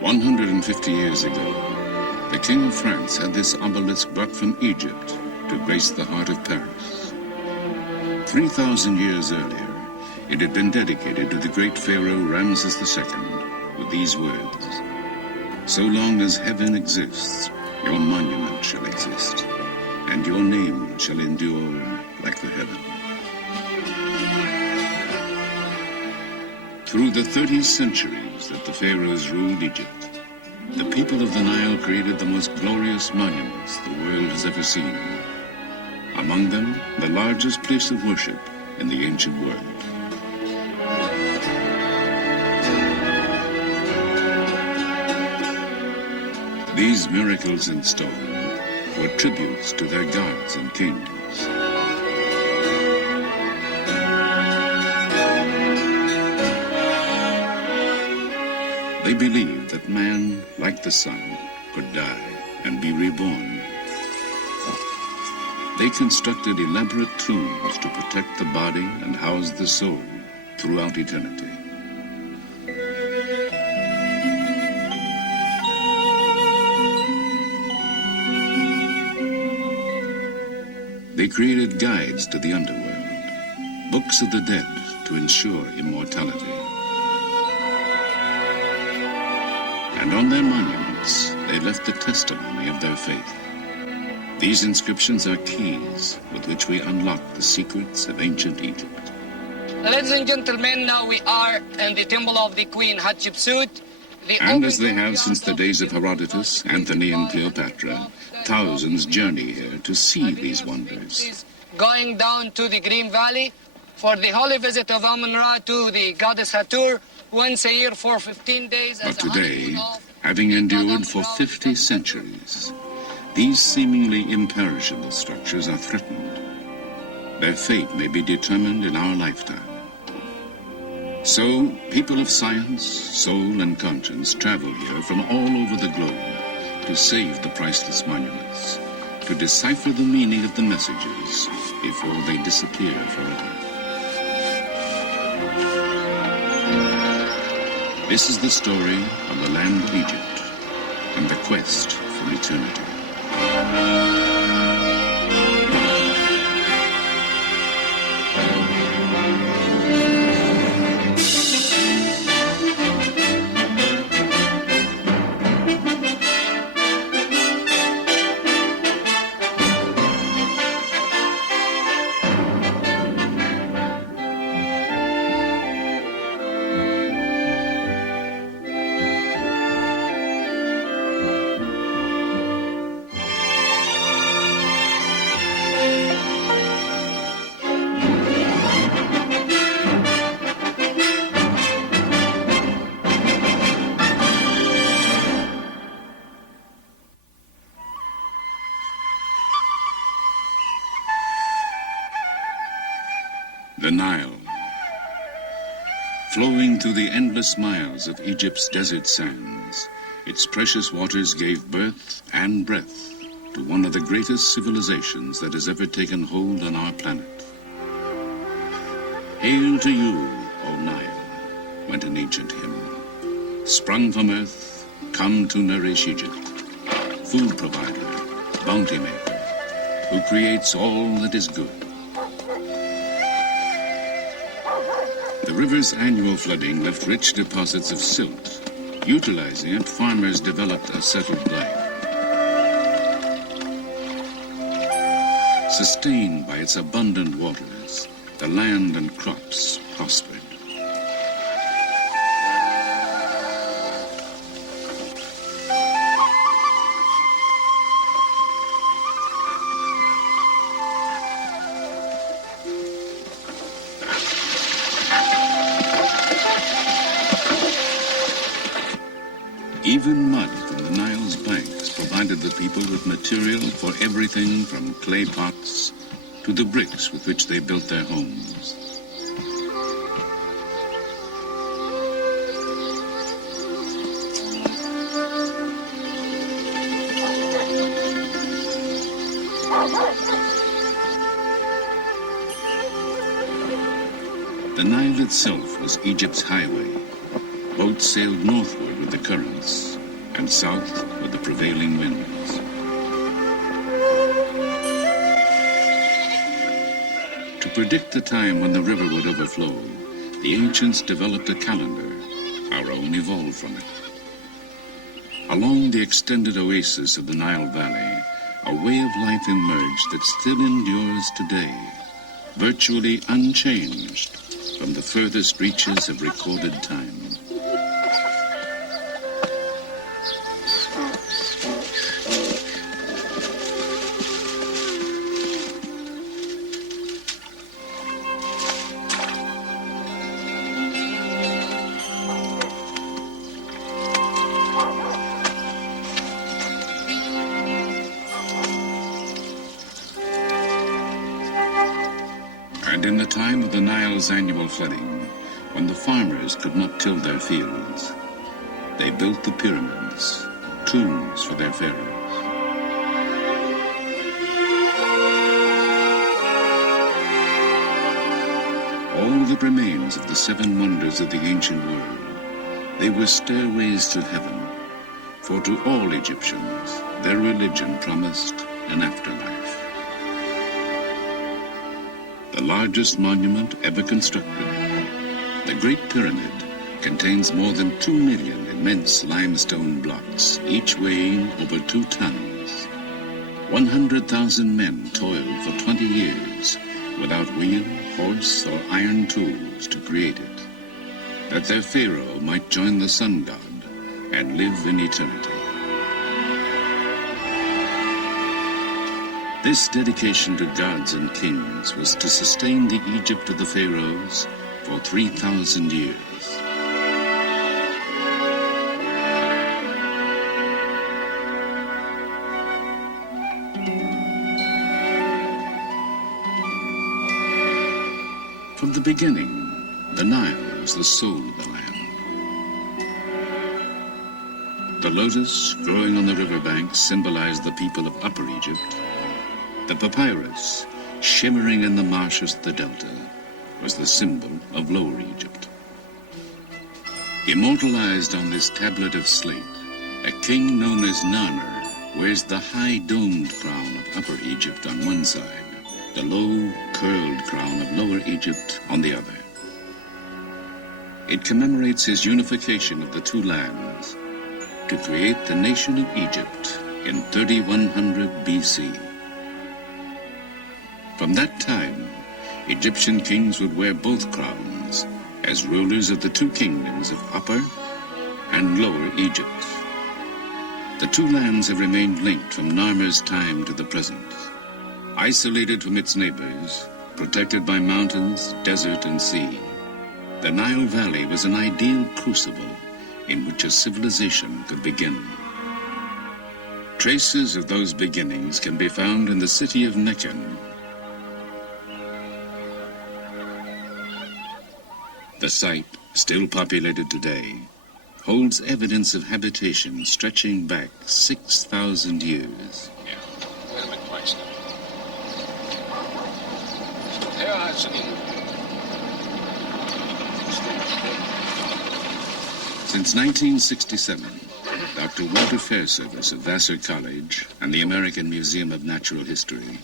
150 years ago, the King of France had this obelisk brought from Egypt to grace the heart of Paris. 3,000 years earlier, it had been dedicated to the great Pharaoh Ramses II with these words: "So long as heaven exists, your monument shall exist, and your name shall endure like the heaven." Through the 30 centuries that the Pharaohs ruled Egypt, the people of the Nile created the most glorious monuments the world has ever seen. Among them, the largest place of worship in the ancient world. These miracles in stone were tributes to their gods and kings. They believed that man, like the sun, could die and be reborn. They constructed elaborate tombs to protect the body and house the soul throughout eternity. They created guides to the underworld, books of the dead to ensure immortality. And on their monuments, they left the testimony of their faith. These inscriptions are keys with which we unlock the secrets of ancient Egypt. Ladies and gentlemen, now we are in the temple of the Queen Hatshepsut. And as they have since the days of Herodotus, Antony, and Cleopatra, thousands journey here to see these wonders. Going down to the Green Valley for the holy visit of Amun-Ra to the goddess Hathor once a year for 15 days. But today, having endured for 50 centuries, these seemingly imperishable structures are threatened. Their fate may be determined in our lifetime. So, people of science, soul, and conscience travel here from all over the globe to save the priceless monuments, to decipher the meaning of the messages before they disappear forever. This is the story of the land of Egypt and the quest for eternity. The Nile, flowing through the endless miles of Egypt's desert sands, its precious waters gave birth and breath to one of the greatest civilizations that has ever taken hold on our planet. Hail to you, O Nile, went an ancient hymn. Sprung from earth, come to nourish Egypt, food provider, bounty maker, who creates all that is good. The river's annual flooding left rich deposits of silt. Utilizing it, farmers developed a settled life. Sustained by its abundant waters, the land and crops prospered. Even mud from the Nile's banks provided the people with material for everything from clay pots to the bricks with which they built their homes. The Nile itself was Egypt's highway. Boats sailed northward with with the currents and south with the prevailing winds. To predict the time when the river would overflow, the ancients developed a calendar. Our own evolved from it. Along the extended oasis of the Nile Valley, a way of life emerged that still endures today, virtually unchanged from the furthest reaches of recorded time. And in the time of the Nile's annual flooding, when the farmers could not till their fields, they built the pyramids, tombs for their pharaohs. All that remains of the seven wonders of the ancient world, they were stairways to heaven, for to all Egyptians, their religion promised an afterlife. The largest monument ever constructed, the Great Pyramid, contains more than 2 million immense limestone blocks, each weighing over 2 tons. 100,000 men toiled for 20 years without wheel, horse, or iron tools to create it, that their pharaoh might join the sun god and live in eternity. This dedication to gods and kings was to sustain the Egypt of the Pharaohs for 3,000 years. From the beginning, the Nile was the soul of the land. The lotus growing on the riverbanks symbolized the people of Upper Egypt. The papyrus, shimmering in the marshes of the delta, was the symbol of Lower Egypt. Immortalized on this tablet of slate, a king known as Narmer wears the high domed crown of Upper Egypt on one side, the low, curled crown of Lower Egypt on the other. It commemorates his unification of the two lands to create the nation of Egypt in 3100 BC. From that time, Egyptian kings would wear both crowns as rulers of the two kingdoms of Upper and Lower Egypt. The two lands have remained linked from Narmer's time to the present. Isolated from its neighbors, protected by mountains, desert, and sea, the Nile Valley was an ideal crucible in which a civilization could begin. Traces of those beginnings can be found in the city of Nekhen. The site, still populated today, holds evidence of habitation stretching back 6,000 years. Since 1967, Dr. Walter Fairservice of Vassar College and the American Museum of Natural History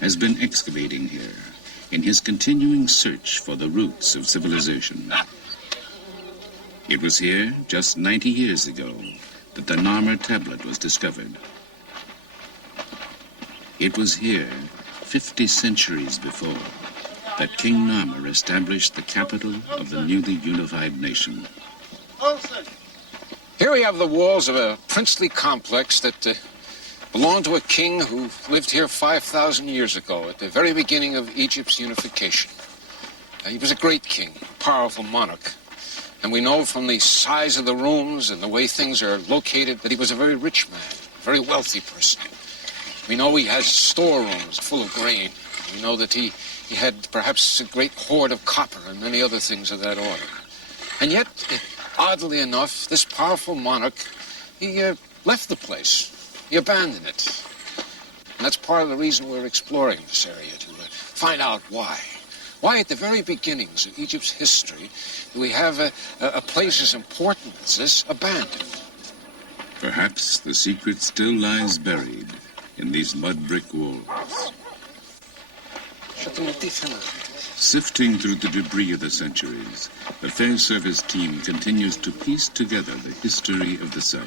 has been excavating here in his continuing search for the roots of civilization. It was here, just 90 years ago, that the Narmer tablet was discovered. It was here, 50 centuries before, that King Narmer established the capital of the newly unified nation. Here we have the walls of a princely complex that belonged to a king who lived here 5,000 years ago at the very beginning of Egypt's unification. He was a great king, a powerful monarch. And we know from the size of the rooms and the way things are located that he was a very rich man, a very wealthy person. We know he has storerooms full of grain. We know that he had perhaps a great hoard of copper and many other things of that order. And yet, oddly enough, this powerful monarch, he left the place. He abandoned it. And that's part of the reason we're exploring this area, to find out why. Why, at the very beginnings of Egypt's history, do we have a place as important as this abandoned? Perhaps the secret still lies buried in these mud brick walls. Sifting through the debris of the centuries, the Fair Service team continues to piece together the history of the site.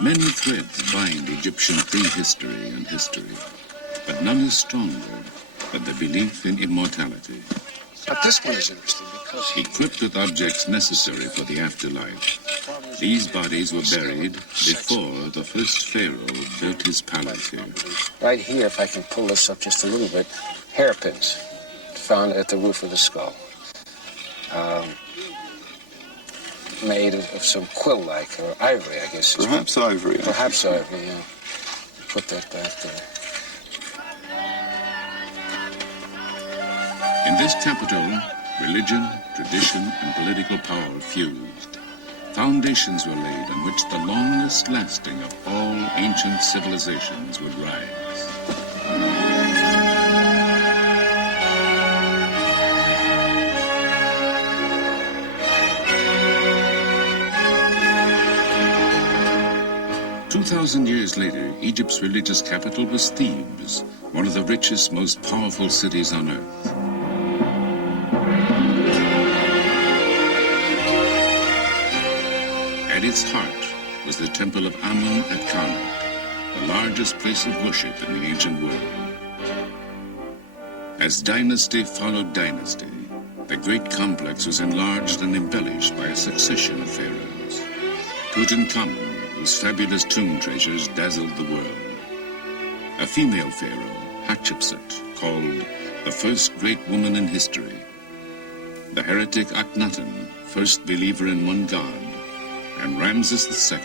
Many threads bind Egyptian prehistory and history, but none is stronger than the belief in immortality. But this one is interesting because equipped with objects necessary for the afterlife, these bodies were buried before the first pharaoh built his palace here. Right here, if I can pull this up just a little bit, hairpins found at the roof of the skull. Made of some quill-like, or ivory, I guess. Perhaps ivory. Perhaps ivory, yeah. Put that back there. In this capital, religion, tradition, and political power fused. Foundations were laid on which the longest lasting of all ancient civilizations would rise. 2,000 years later, Egypt's religious capital was Thebes, one of the richest, most powerful cities on earth. At its heart was the temple of Amun at Karnak, the largest place of worship in the ancient world. As dynasty followed dynasty, the great complex was enlarged and embellished by a succession of pharaohs. Tutankhamun, whose fabulous tomb treasures dazzled the world. A female pharaoh, Hatshepsut, called the first great woman in history. The heretic Akhenaten, first believer in one god. And Ramses II,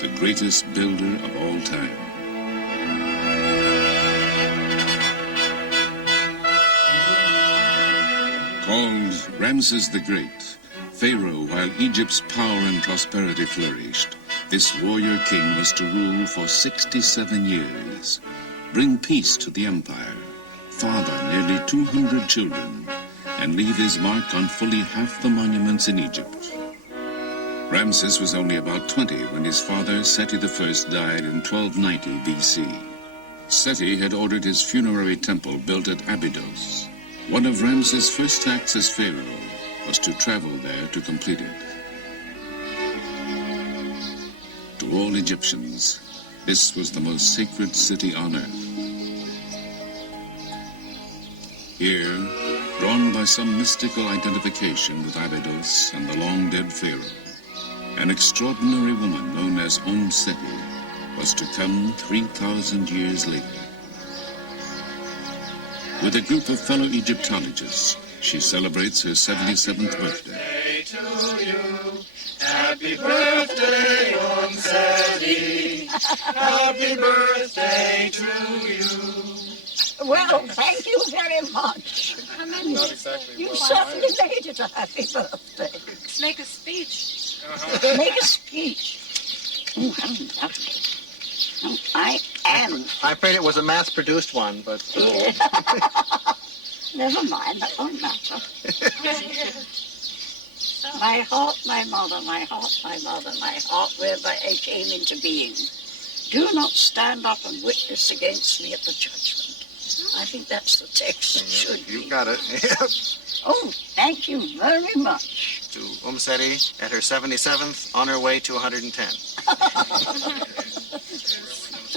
the greatest builder of all time. Called Ramses the Great, Pharaoh while Egypt's power and prosperity flourished, this warrior king was to rule for 67 years, bring peace to the empire, father nearly 200 children, and leave his mark on fully half the monuments in Egypt. Ramses was only about 20 when his father, Seti I, died in 1290 BC. Seti had ordered his funerary temple built at Abidos. One of Ramses' first acts as pharaoh was to travel there to complete it. To all Egyptians, this was the most sacred city on earth. Here, drawn by some mystical identification with Abidos and the long-dead pharaoh, an extraordinary woman known as Seti was to come 3,000 years later. With a group of fellow Egyptologists, she celebrates her 77th birthday. To you. Happy birthday, Seti. Happy birthday to you. Well, thank you very much. You certainly made it a happy birthday. Let's make a speech. Make a speech. Oh, how lovely. Oh, I am. I'm afraid it was a mass-produced one, but... Never mind, that won't matter. My heart, my mother, my heart, my mother, my heart, whereby I came into being. Do not stand up and witness against me at the judgment. I think that's the text it should be. You got it. Oh, thank you very much. To Seti at her 77th, on her way to 110.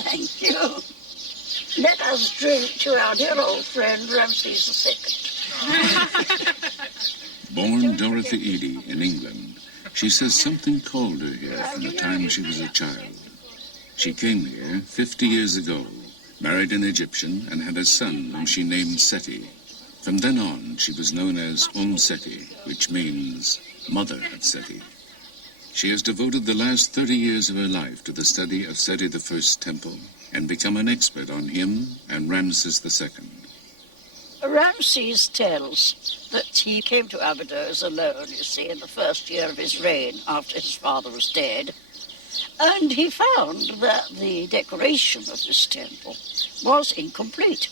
Thank you. Let us drink to our dear old friend Ramses II. Born Dorothy Eady in England, she says something called her here from the time she was a child. She came here 50 years ago, married an Egyptian, and had a son whom she named Seti. From then on, she was known as Seti, which means Mother of Seti. She has devoted the last 30 years of her life to the study of Seti I's temple and become an expert on him and Ramses II. Ramses tells that he came to Abidos alone, you see, in the first year of his reign after his father was dead. And he found that the decoration of this temple was incomplete.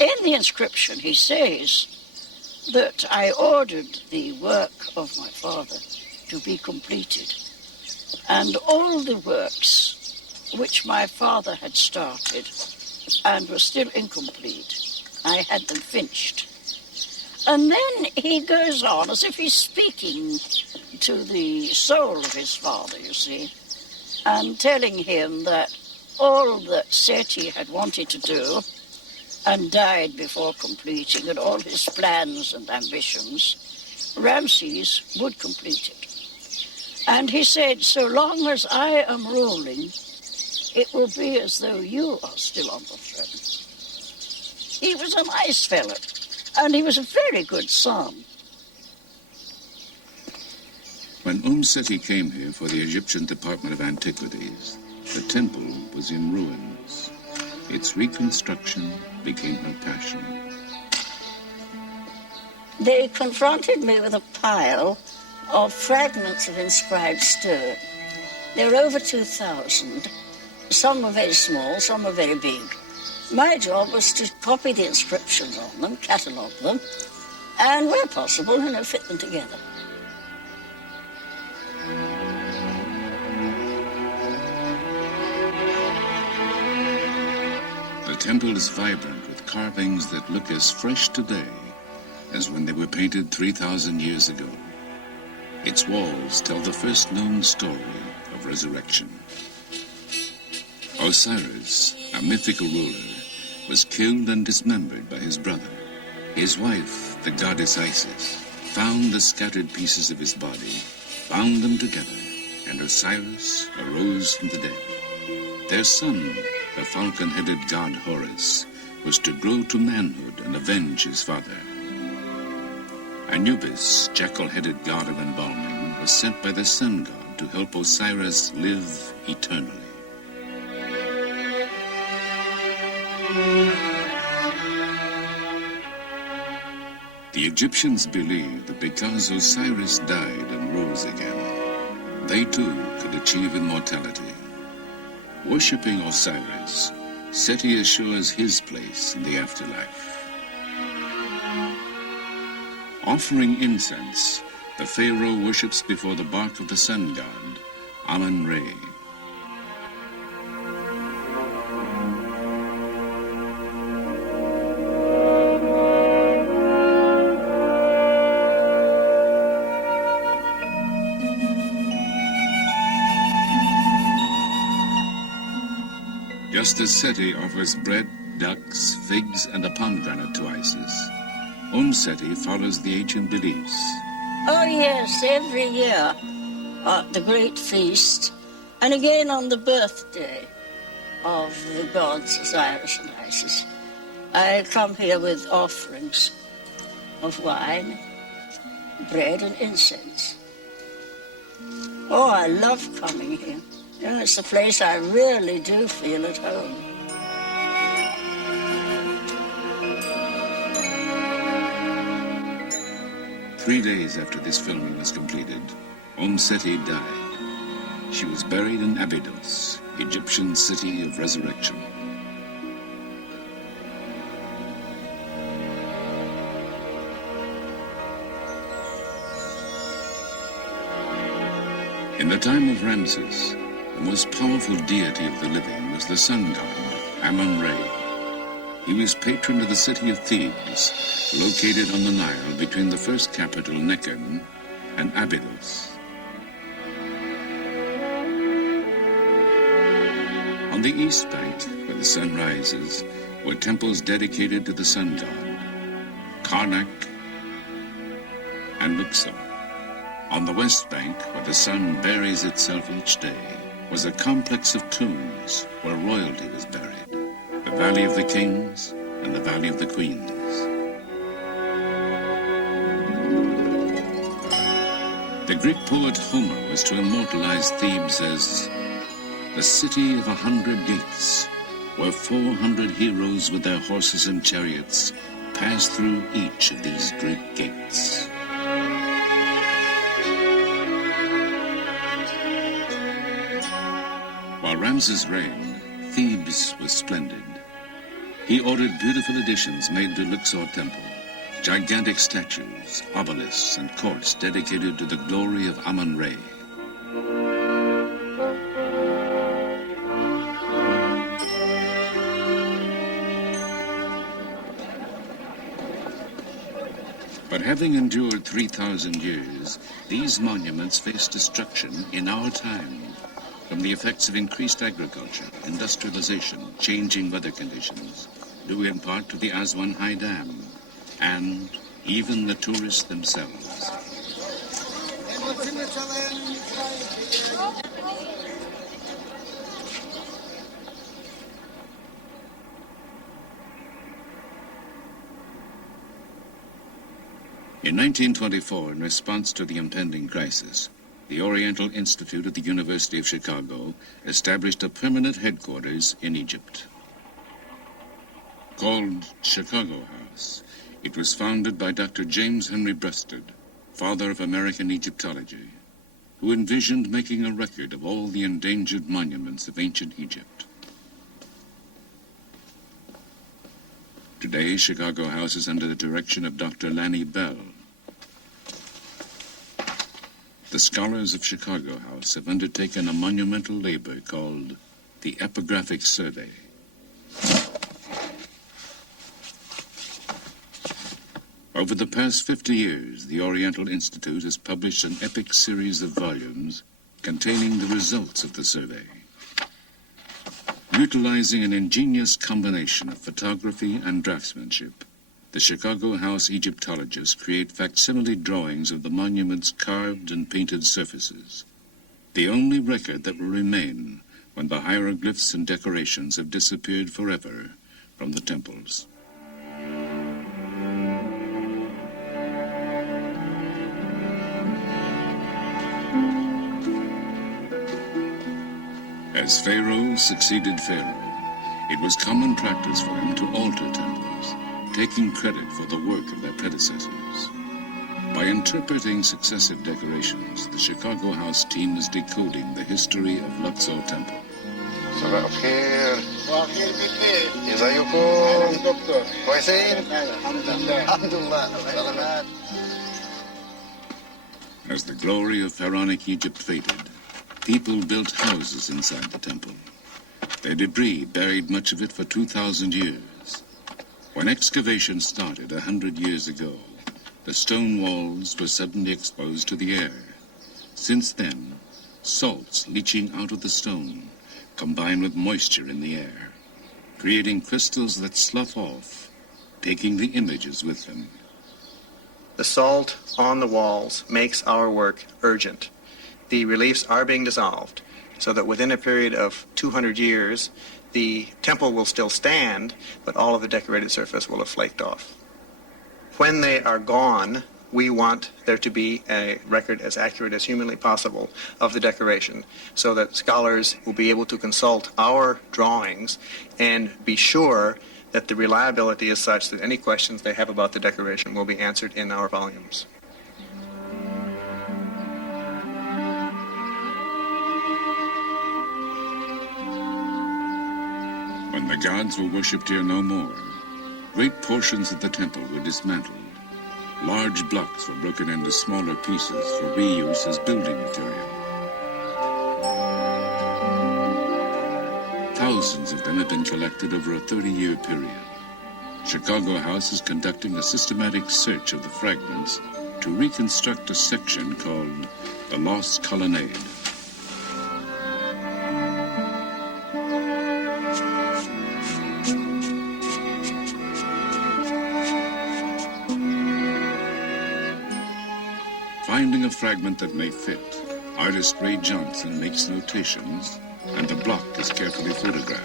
In the inscription he says that I ordered the work of my father to be completed, and all the works which my father had started and were still incomplete, I had them finished. And then he goes on as if he's speaking to the soul of his father, you see, and telling him that all that Seti had wanted to do and died before completing, and all his plans and ambitions, Ramses would complete it. And he said, so long as I am ruling, it will be as though you are still on the throne. He was a nice fellow, and he was a very good son. When Seti came here for the Egyptian Department of Antiquities, the temple was in ruins. Its reconstruction became her passion. They confronted me with a pile of fragments of inscribed stone. There were over 2,000. Some were very small, some were very big. My job was to copy the inscriptions on them, catalogue them, and where possible, fit them together. The temple is vibrant with carvings that look as fresh today as when they were painted 3,000 years ago. Its walls tell the first known story of resurrection. Osiris, a mythical ruler, was killed and dismembered by his brother. His wife, the goddess Isis, found the scattered pieces of his body, bound them together, and Osiris arose from the dead. Their son, the falcon-headed god Horus, was to grow to manhood and avenge his father. Anubis, jackal-headed god of embalming, was sent by the sun god to help Osiris live eternally. The Egyptians believed that because Osiris died and rose again, they too could achieve immortality. Worshipping Osiris, Seti assures his place in the afterlife. Offering incense, the pharaoh worships before the bark of the sun god, Amun-Re. Just as Seti offers bread, ducks, figs, and a pomegranate to Isis, Seti follows the ancient beliefs. Oh, yes, every year at the Great Feast, and again on the birthday of the gods Osiris and Isis, I come here with offerings of wine, bread, and incense. Oh, I love coming here. It's a place I really do feel at home. Three days after this filming was completed, Seti died. She was buried in Abidos, Egyptian city of resurrection. In the time of Ramses, the most powerful deity of the living was the sun god, Amun-Re. He was patron of the city of Thebes, located on the Nile between the first capital, Nekhen, and Abidos. On the east bank, where the sun rises, were temples dedicated to the sun god, Karnak and Luxor. On the west bank, where the sun buries itself each day, was a complex of tombs where royalty was buried, the Valley of the Kings and the Valley of the Queens. The Greek poet Homer was to immortalize Thebes as the city of 100 gates, where 400 heroes with their horses and chariots pass through each of these great gates. While Ramses reigned, Thebes was splendid. He ordered beautiful additions made to Luxor Temple, gigantic statues, obelisks, and courts dedicated to the glory of Amun-Re. But having endured 3,000 years, these monuments face destruction in our time from the effects of increased agriculture, industrialization, changing weather conditions, due in part to the Aswan High Dam, and even the tourists themselves. In 1924, in response to the impending crisis, the Oriental Institute at the University of Chicago established a permanent headquarters in Egypt. Called Chicago House, it was founded by Dr. James Henry Breasted, father of American Egyptology, who envisioned making a record of all the endangered monuments of ancient Egypt. Today, Chicago House is under the direction of Dr. Lanny Bell. The scholars of Chicago House have undertaken a monumental labor called the Epigraphic Survey. Over the past 50 years, the Oriental Institute has published an epic series of volumes containing the results of the survey. Utilizing an ingenious combination of photography and draftsmanship, the Chicago House Egyptologists create facsimile drawings of the monument's carved and painted surfaces, the only record that will remain when the hieroglyphs and decorations have disappeared forever from the temples. As Pharaohs succeeded Pharaoh, it was common practice for them to alter temples, taking credit for the work of their predecessors. By interpreting successive decorations, the Chicago House team is decoding the history of Luxor Temple. صباح الخير. صباح الخير بخير. ازيكم؟ دكتور. كويسين؟ الحمد لله. سلامات. As the glory of pharaonic Egypt faded, people built houses inside the temple. Their debris buried much of it for 2,000 years. When excavation started 100 years ago, the stone walls were suddenly exposed to the air. Since then, salts leaching out of the stone combine with moisture in the air, creating crystals that slough off, taking the images with them. The salt on the walls makes our work urgent. The reliefs are being dissolved, so that within a period of 200 years, the temple will still stand, but all of the decorated surface will have flaked off. When they are gone, we want there to be a record as accurate as humanly possible of the decoration, so that scholars will be able to consult our drawings and be sure that the reliability is such that any questions they have about the decoration will be answered in our volumes. When the gods were worshipped here no more, great portions of the temple were dismantled. Large blocks were broken into smaller pieces for reuse as building material. Thousands of them have been collected over a 30-year period. Chicago House is conducting a systematic search of the fragments to reconstruct a section called the Lost Colonnade. Finding a fragment that may fit, artist Ray Johnson makes notations, and the block is carefully photographed.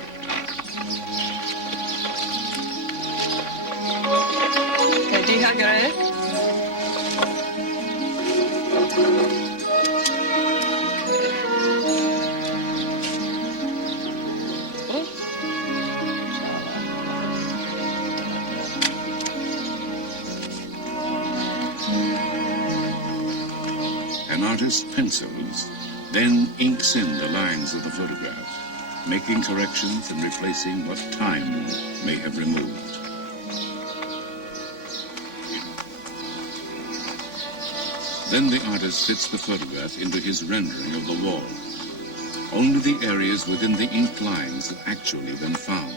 an artist pencils, then inks in the lines of the photograph, making corrections and replacing what time may have removed. Then the artist fits the photograph into his rendering of the wall. Only the areas within the inked lines have actually been found.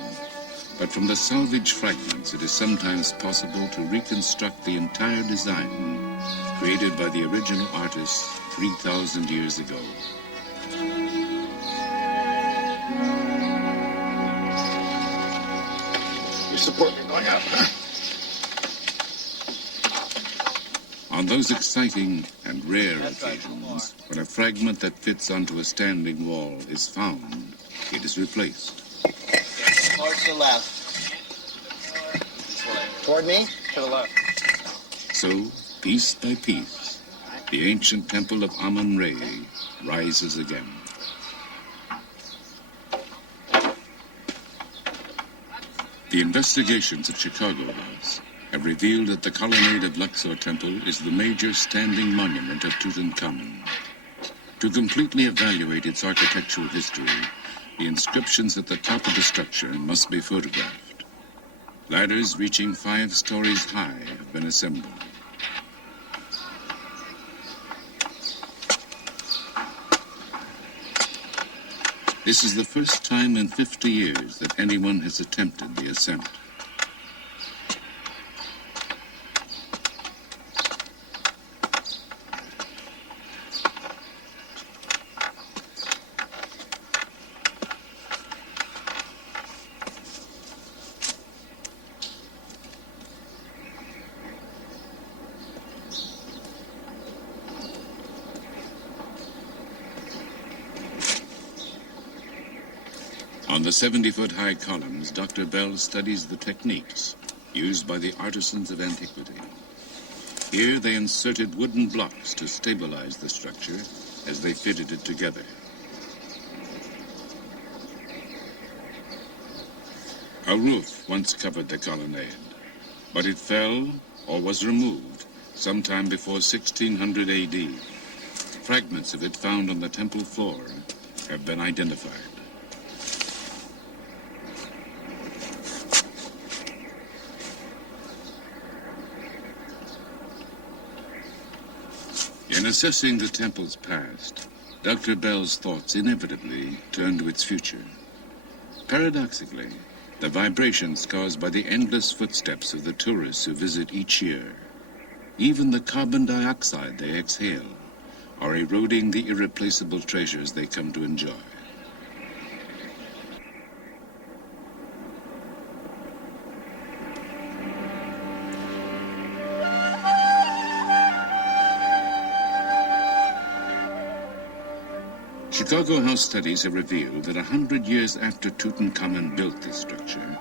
But from the salvaged fragments, it is sometimes possible to reconstruct the entire design created by the original artist 3,000 years ago. Your support me going up. On those exciting and rare occasions, when a fragment that fits onto a standing wall is found, it is replaced. More to the left. Toward me? To the left. So, piece by piece, the ancient temple of Amun-Re rises again. The investigations at Chicago House have revealed that the colonnade of Luxor Temple is the major standing monument of Tutankhamun. To completely evaluate its architectural history, the inscriptions at the top of the structure must be photographed. Ladders reaching 5 stories high have been assembled. This is the first time in 50 years that anyone has attempted the ascent. On the 70-foot-high columns, Dr. Bell studies the techniques used by the artisans of antiquity. Here they inserted wooden blocks to stabilize the structure as they fitted it together. A roof once covered the colonnade, but it fell or was removed sometime before 1600 AD. Fragments of it found on the temple floor have been identified. In assessing the temple's past, Dr. Bell's thoughts inevitably turn to its future. Paradoxically, the vibrations caused by the endless footsteps of the tourists who visit each year, even the carbon dioxide they exhale, are eroding the irreplaceable treasures they come to enjoy. Chicago House studies have revealed that 100 years after Tutankhamun built this structure,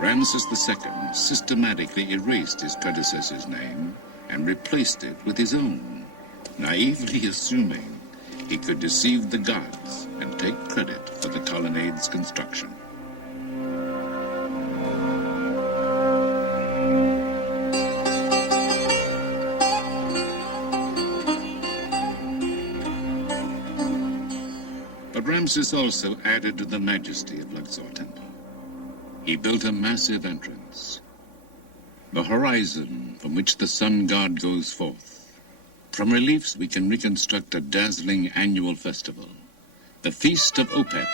Ramses II systematically erased his predecessor's name and replaced it with his own, naively assuming he could deceive the gods and take credit for the colonnade's construction. Ramses also added to the majesty of Luxor Temple. He built a massive entrance, the horizon from which the sun god goes forth. From reliefs we can reconstruct a dazzling annual festival, the Feast of Opet.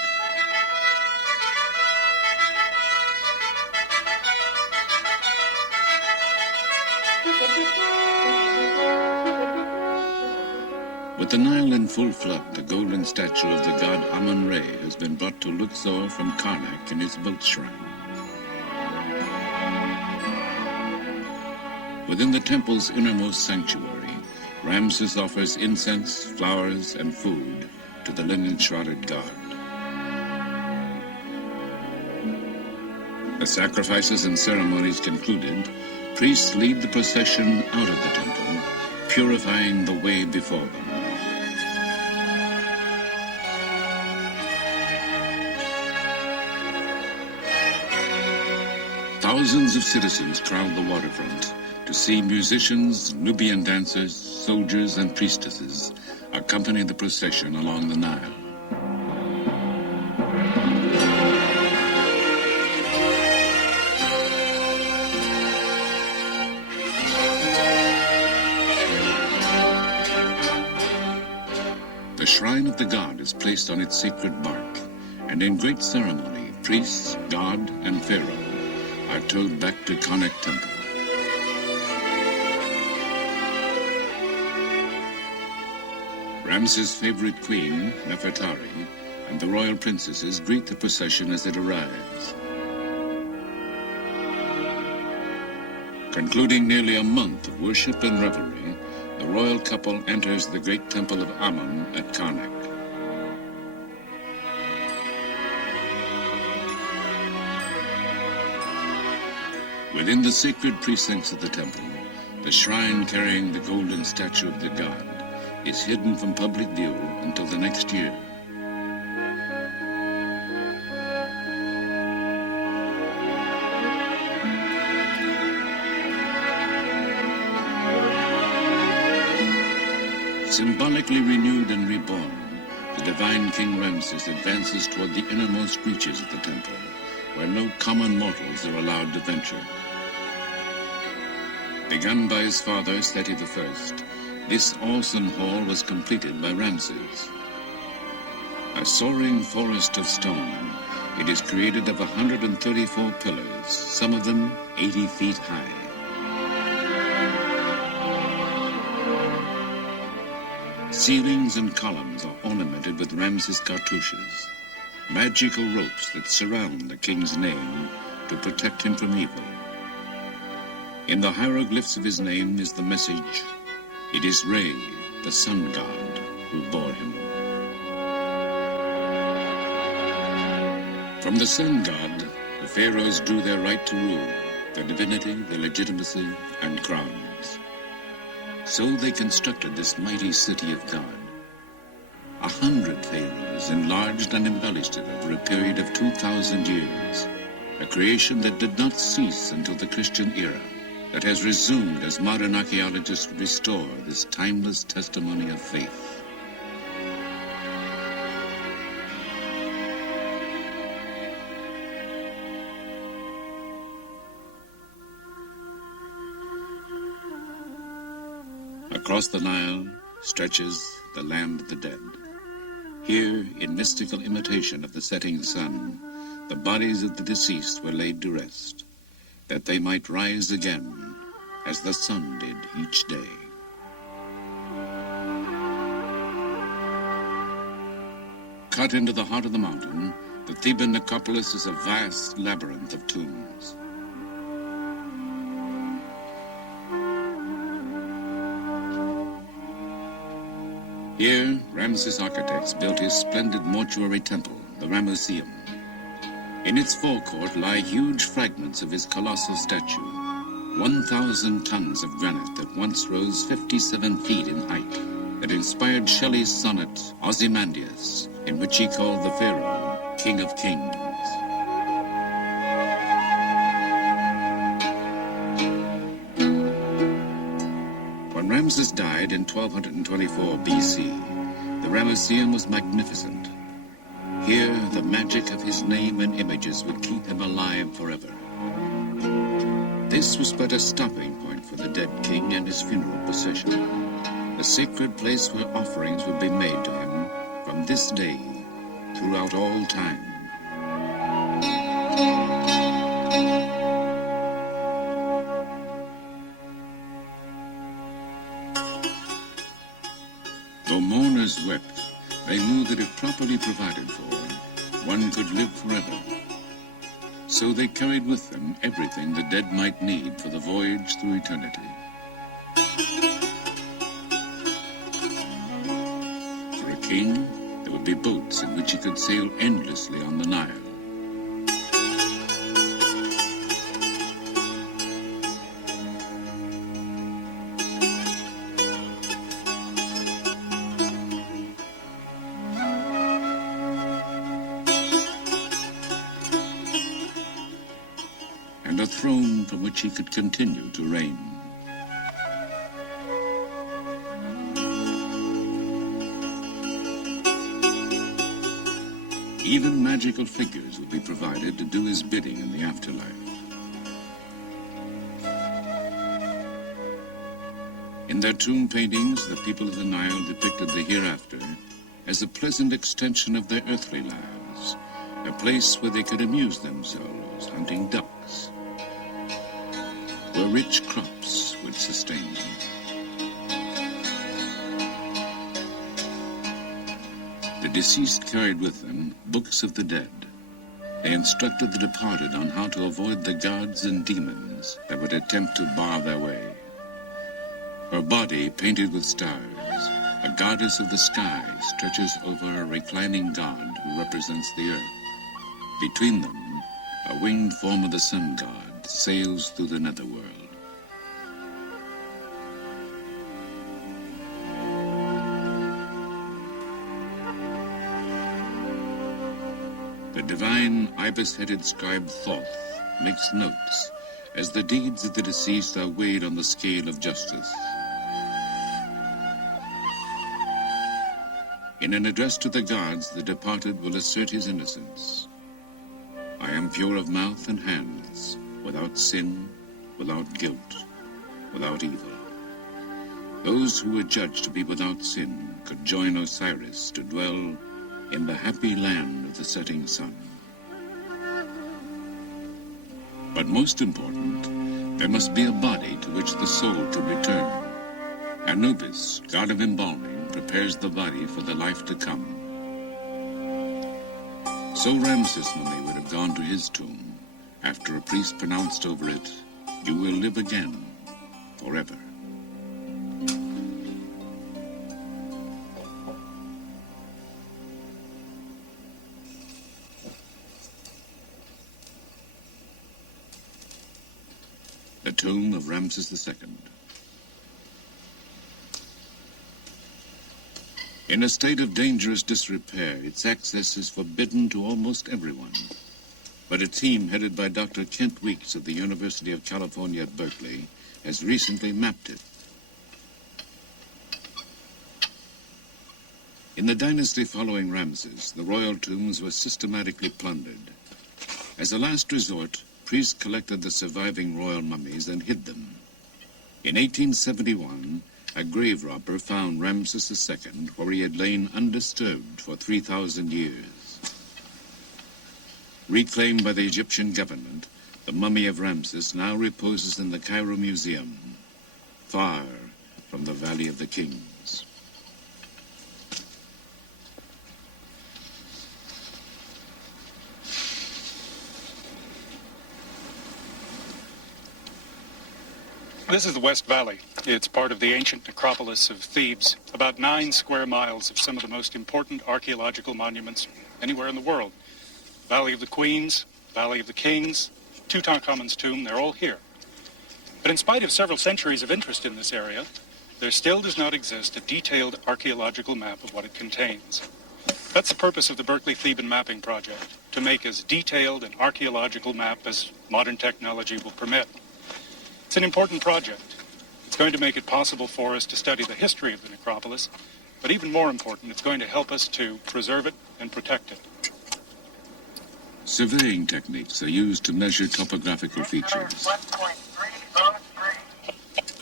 With the Nile in full flood, the golden statue of the god Amun-Re has been brought to Luxor from Karnak in his boat shrine. Within the temple's innermost sanctuary, Ramses offers incense, flowers, and food to the linen-shrouded god. The sacrifices and ceremonies concluded, priests lead the procession out of the temple, purifying the way before them. Thousands of citizens crowd the waterfront to see musicians, Nubian dancers, soldiers, and priestesses accompany the procession along the Nile. The shrine of the god is placed on its sacred bark, and in great ceremony, priests, god, and pharaoh are towed back to Karnak Temple. Ramses' favorite queen, Nefertari, and the royal princesses greet the procession as it arrives. Concluding nearly a month of worship and revelry, the royal couple enters the great temple of Amun at Karnak. Within the sacred precincts of the temple, the shrine carrying the golden statue of the god is hidden from public view until the next year. Symbolically renewed and reborn, the divine King Ramses advances toward the innermost reaches of the temple, where no common mortals are allowed to venture. Begun by his father, Seti I, this awesome hall was completed by Ramses. A soaring forest of stone, it is created of 134 pillars, some of them 80 feet high. Ceilings and columns are ornamented with Ramses cartouches, magical ropes that surround the king's name to protect him from evil. In the hieroglyphs of his name is the message, "It is Re, the sun god, who bore him." From the sun god, the pharaohs drew their right to rule, their divinity, their legitimacy, and crowns. So they constructed this mighty city of God. 100 pharaohs enlarged and embellished it over a period of 2,000 years, a creation that did not cease until the Christian era, that has resumed as modern archaeologists restore this timeless testimony of faith. Across the Nile stretches the land of the dead. Here, in mystical imitation of the setting sun, the bodies of the deceased were laid to rest, that they might rise again as the sun did each day. Cut into the heart of the mountain, the Theban necropolis is a vast labyrinth of tombs. Here, Ramses' architects built his splendid mortuary temple, the Ramesseum. In its forecourt lie huge fragments of his colossal statue, 1,000 tons of granite that once rose 57 feet in height, that inspired Shelley's sonnet, Ozymandias, in which he called the Pharaoh, King of Kings. When Ramses died in 1224 BC, the Ramesseum was magnificent. Here, the magic of his name and images would keep him alive forever. This was but a stopping point for the dead king and his funeral procession, a sacred place where offerings would be made to him from this day throughout all time. Though mourners wept, they knew that if properly provided for, one could live forever. So they carried with them everything the dead might need for the voyage through eternity. For a king, there would be boats in which he could sail endlessly on the Nile. And a throne from which he could continue to reign. Even magical figures will be provided to do his bidding in the afterlife. In their tomb paintings, the people of the Nile depicted the hereafter as a pleasant extension of their earthly lives, a place where they could amuse themselves hunting ducks, where rich crops would sustain them. The deceased carried with them books of the dead. They instructed the departed on how to avoid the gods and demons that would attempt to bar their way. Her body, painted with stars, a goddess of the sky, stretches over a reclining god who represents the earth. Between them, a winged form of the sun god sails through the netherworld. The divine ibis-headed scribe Thoth makes notes as the deeds of the deceased are weighed on the scale of justice. In an address to the gods, the departed will assert his innocence. I am pure of mouth and hands, without sin, without guilt, without evil. Those who were judged to be without sin could join Osiris to dwell in the happy land of the setting sun. But most important, there must be a body to which the soul could return. Anubis, god of embalming, prepares the body for the life to come. So Ramses' mummy would have gone to his tomb after a priest pronounced over it, "You will live again, forever." The tomb of Ramses II. In a state of dangerous disrepair, its access is forbidden to almost everyone. But a team headed by Dr. Kent Weeks of the University of California at Berkeley has recently mapped it. In the dynasty following Ramses, the royal tombs were systematically plundered. As a last resort, priests collected the surviving royal mummies and hid them. In 1871, a grave robber found Ramses II where he had lain undisturbed for 3,000 years. Reclaimed by the Egyptian government, the mummy of Ramses now reposes in the Cairo Museum, far from the Valley of the Kings. This is the West Valley. It's part of the ancient necropolis of Thebes, about 9 square miles of some of the most important archaeological monuments anywhere in the world. Valley of the Queens, Valley of the Kings, Tutankhamun's tomb, they're all here. But in spite of several centuries of interest in this area, there still does not exist a detailed archaeological map of what it contains. That's the purpose of the Berkeley Theban Mapping Project, to make as detailed an archaeological map as modern technology will permit. It's an important project. It's going to make it possible for us to study the history of the necropolis, but even more important, it's going to help us to preserve it and protect it. Surveying techniques are used to measure topographical features.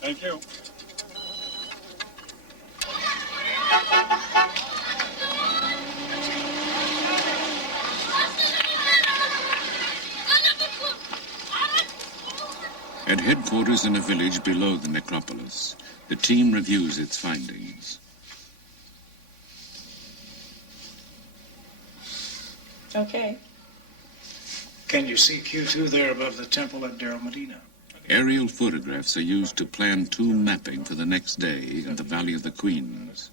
Thank you. At headquarters in a village below the necropolis, the team reviews its findings. Okay. Can you see Q2 there above the temple at Deir Medina? Aerial photographs are used to plan tomb mapping for the next day in the Valley of the Queens.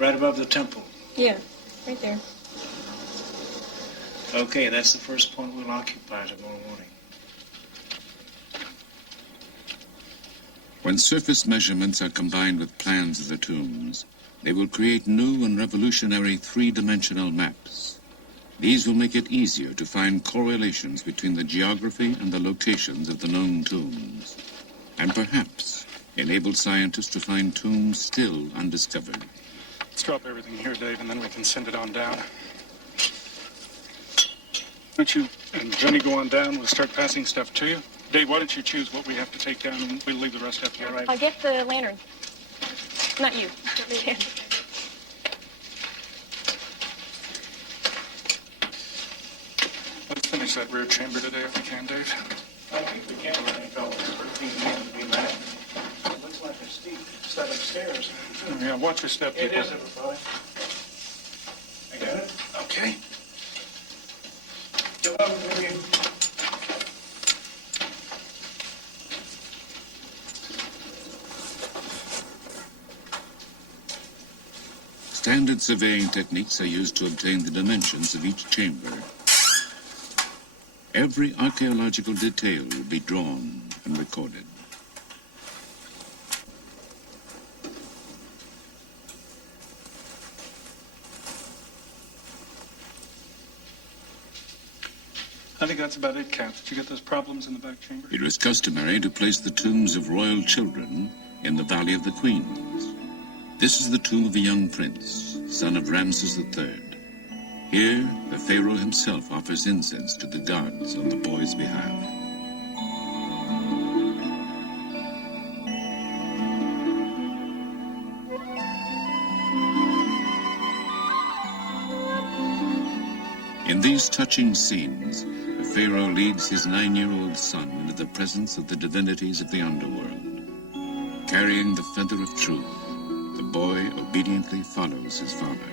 Right above the temple. Yeah, right there. Okay, that's the first point we'll occupy tomorrow morning. When surface measurements are combined with plans of the tombs, they will create new and revolutionary three-dimensional maps. These will make it easier to find correlations between the geography and the locations of the known tombs, and perhaps enable scientists to find tombs still undiscovered. Let's drop everything here, Dave, and then we can send it on down. Why don't you and Johnny go on down? We'll start passing stuff to you. Dave, why don't you choose what we have to take down, and we'll leave the rest up here. All right. I'll get the lantern. Not you. Let's finish that rear chamber today if we can, Dave. I think we can, fellas. 13 minutes to be back. Looks like a steep set of stairs. Yeah, watch your step, It people. is, everybody. I got it. Okay. Get up with you. Standard surveying techniques are used to obtain the dimensions of each chamber. Every archaeological detail will be drawn and recorded. I think that's about it, Kat. Did you get those problems in the back chamber? It was customary to place the tombs of royal children in the Valley of the Queens. This is the tomb of a young prince, son of Ramses III. Here, the pharaoh himself offers incense to the gods on the boy's behalf. In these touching scenes, the pharaoh leads his 9-year-old son into the presence of the divinities of the underworld. Carrying the feather of truth, the boy obediently follows his father.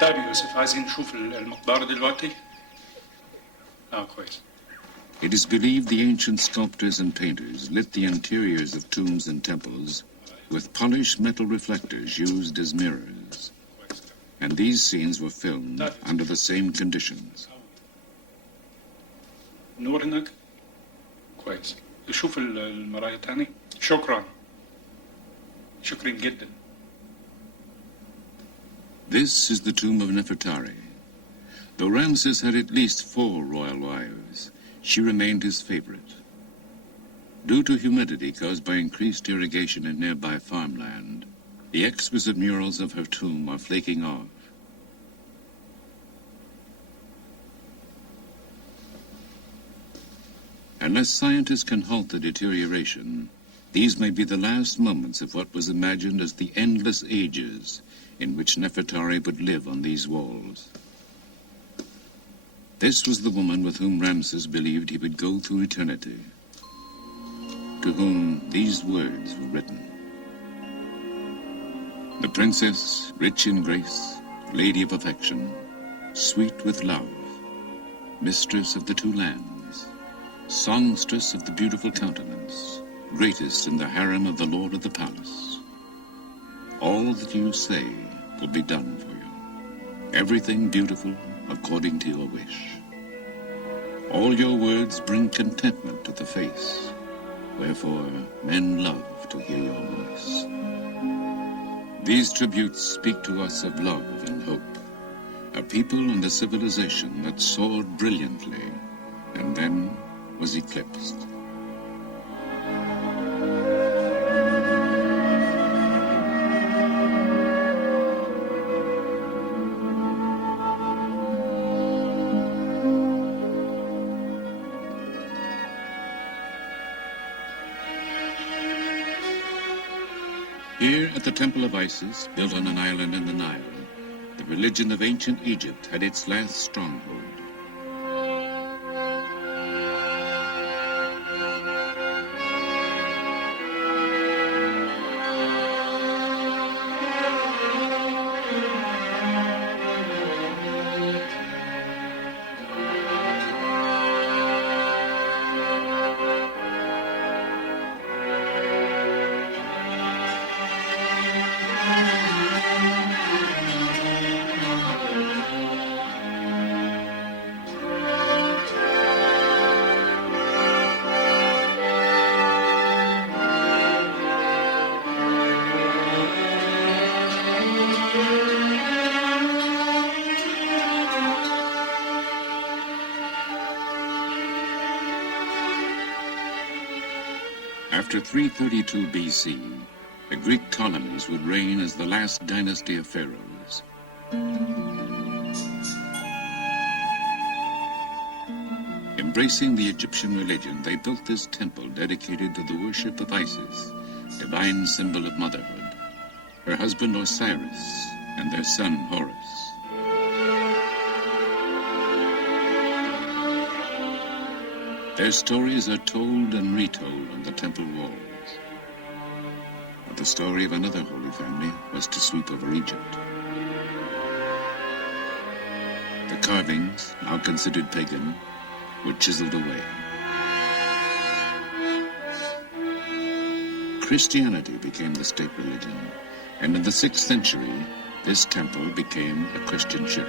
طيب يوسف عايزين نشوف المقبرة دلوقتي؟ كويس. It is believed the ancient sculptors and painters lit the interiors of tombs and temples with polished metal reflectors used as mirrors. And these scenes were filmed under the same conditions. نور هناك؟ كويس. شوف المراية تاني. شكرا. شكرا جدا. This is the tomb of Nefertari. Though Ramses had at least 4 royal wives, she remained his favorite. Due to humidity caused by increased irrigation in nearby farmland, the exquisite murals of her tomb are flaking off. Unless scientists can halt the deterioration, these may be the last moments of what was imagined as the endless ages in which Nefertari would live on these walls. This was the woman with whom Ramses believed he would go through eternity, to whom these words were written. The princess, rich in grace, lady of affection, sweet with love, mistress of the 2 lands, songstress of the beautiful countenance, greatest in the harem of the lord of the palace. All that you say will be done for you. Everything beautiful according to your wish. All your words bring contentment to the face, wherefore men love to hear your voice. These tributes speak to us of love and hope, a people and a civilization that soared brilliantly and then was eclipsed. Here at the Temple of Isis, built on an island in the Nile, the religion of ancient Egypt had its last stronghold. After 332 BC, the Greek Ptolemies would reign as the last dynasty of pharaohs. Embracing the Egyptian religion, they built this temple dedicated to the worship of Isis, divine symbol of motherhood, her husband Osiris, and their son Horus. Their stories are told and retold on the temple walls. But the story of another holy family was to sweep over Egypt. The carvings, now considered pagan, were chiseled away. Christianity became the state religion, and in the 6th century, this temple became a Christian church.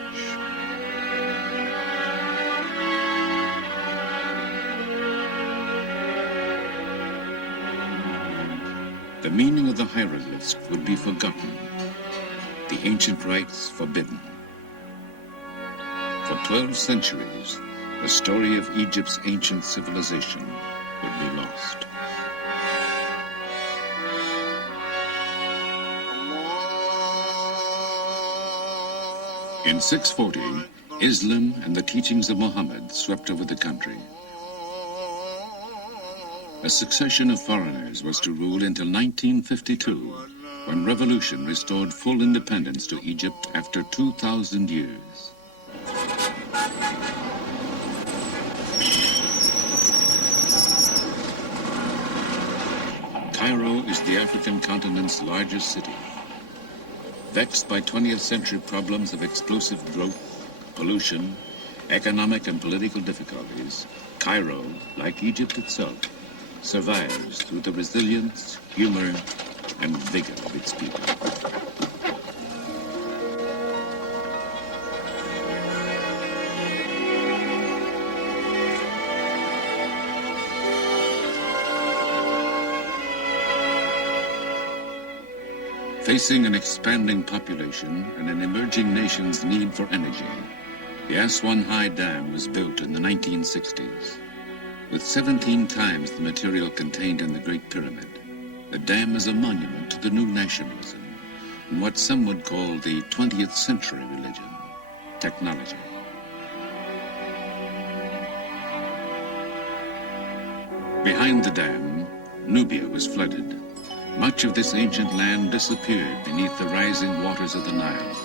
The meaning of the hieroglyphs would be forgotten, the ancient rites forbidden. For 12 centuries, the story of Egypt's ancient civilization would be lost. In 640, Islam and the teachings of Muhammad swept over the country. A succession of foreigners was to rule until 1952, when revolution restored full independence to Egypt after 2,000 years. Cairo is the African continent's largest city. Vexed by 20th century problems of explosive growth, pollution, economic and political difficulties, Cairo, like Egypt itself, survives through the resilience, humor, and vigor of its people. Facing an expanding population and an emerging nation's need for energy, the Aswan High Dam was built in the 1960s. With 17 times the material contained in the Great Pyramid, the dam is a monument to the new nationalism and what some would call the 20th century religion, technology. Behind the dam, Nubia was flooded. Much of this ancient land disappeared beneath the rising waters of the Nile.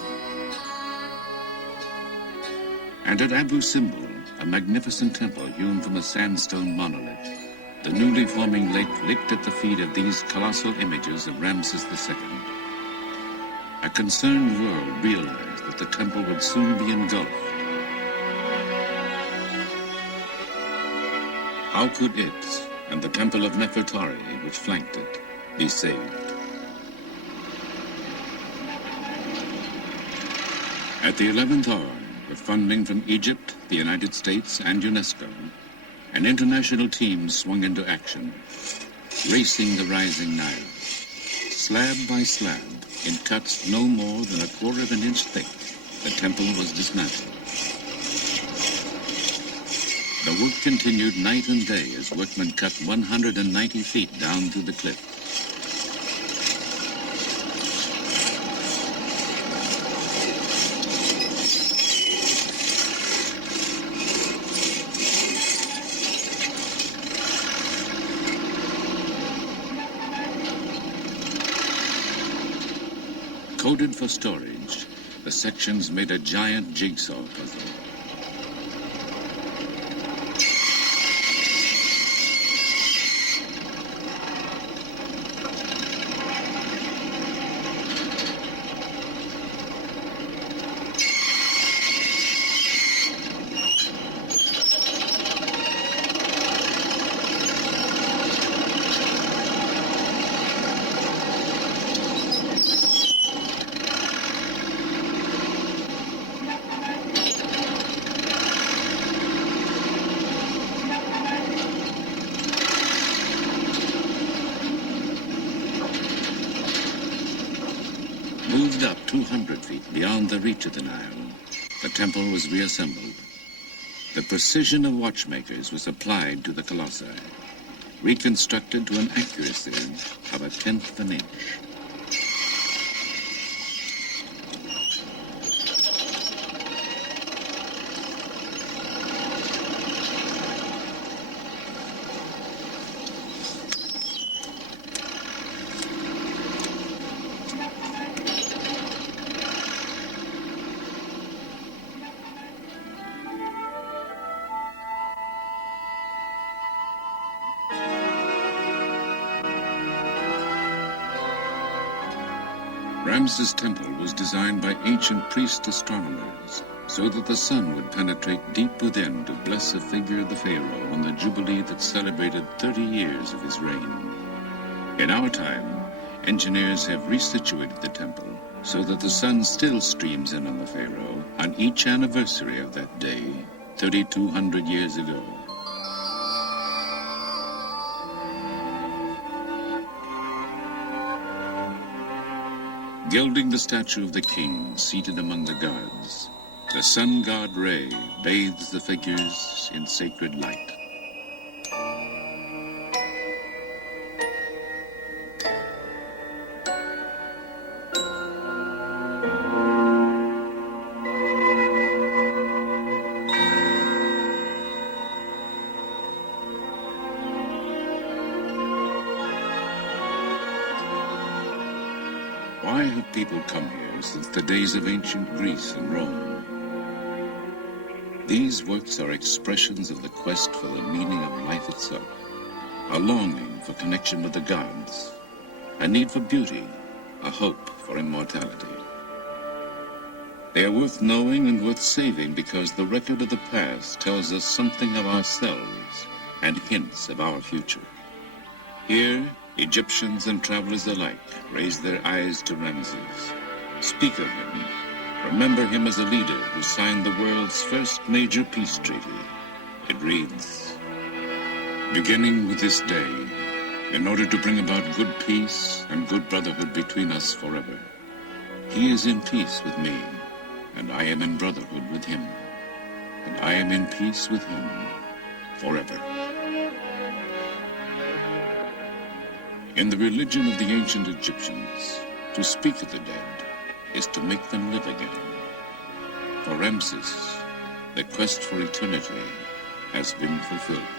And at Abu Simbel, a magnificent temple hewn from a sandstone monolith, the newly forming lake licked at the feet of these colossal images of Ramses II. A concerned world realized that the temple would soon be engulfed. How could it, and the temple of Nefertari, which flanked it, be saved? At the 11th hour, with funding from Egypt, the United States, and UNESCO, an international team swung into action, racing the rising Nile. Slab by slab, in cuts no more than 1/4 of an inch thick, the temple was dismantled. The work continued night and day as workmen cut 190 feet down through the cliff. Coded for storage, the sections made a giant jigsaw puzzle. Moved up 200 feet beyond the reach of the Nile, the temple was reassembled. The precision of watchmakers was applied to the colossi, reconstructed to an accuracy of 1/10 of an inch. Ramses' temple was designed by ancient priest astronomers so that the sun would penetrate deep within to bless a figure of the pharaoh on the jubilee that celebrated 30 years of his reign. In our time, engineers have resituated the temple so that the sun still streams in on the pharaoh on each anniversary of that day, 3,200 years ago. Gilding the statue of the king seated among the gods, the sun god Re bathes the figures in sacred light. Why have people come here since the days of ancient Greece and Rome? These works are expressions of the quest for the meaning of life itself, a longing for connection with the gods, a need for beauty, a hope for immortality. They are worth knowing and worth saving because the record of the past tells us something of ourselves and hints of our future. Here, Egyptians and travelers alike raise their eyes to Ramses, speak of him, remember him as a leader who signed the world's first major peace treaty. It reads, "Beginning with this day, in order to bring about good peace and good brotherhood between us forever, he is in peace with me, and I am in brotherhood with him, and I am in peace with him forever." In the religion of the ancient Egyptians, to speak of the dead is to make them live again. For Ramses, the quest for eternity has been fulfilled.